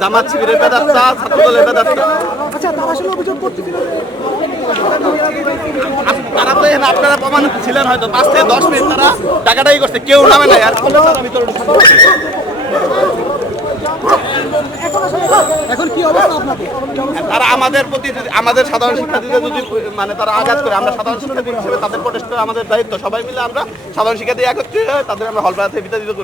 জামাত শিবিরের বেদাত্তা ছাত্রদলের দলের আচ্ছা তারা আসলে অভিযোগ করতে আপনারা প্রমাণ ছিলেন হয়তো পাঁচ থেকে দশ মিনিট তারা টাকাটাই করছে কেউ নামে নাই আর তারা এখন কি অবস্থা আপনাদের? তারা আমাদের প্রতি যদি- আমাদের সাধারণ শিক্ষার্থীদের যদি মানে তারা আঘাত করে আমরা সাধারণ শিক্ষার্থী হিসেবে তাদের প্রচেষ্টা আমাদের দায়িত্ব সবাই মিলে আমরা সাধারণ শিক্ষার্থী একত্রিত হয়ে তাদের আমরা হল প্রার্থী বিতাড়িত করি।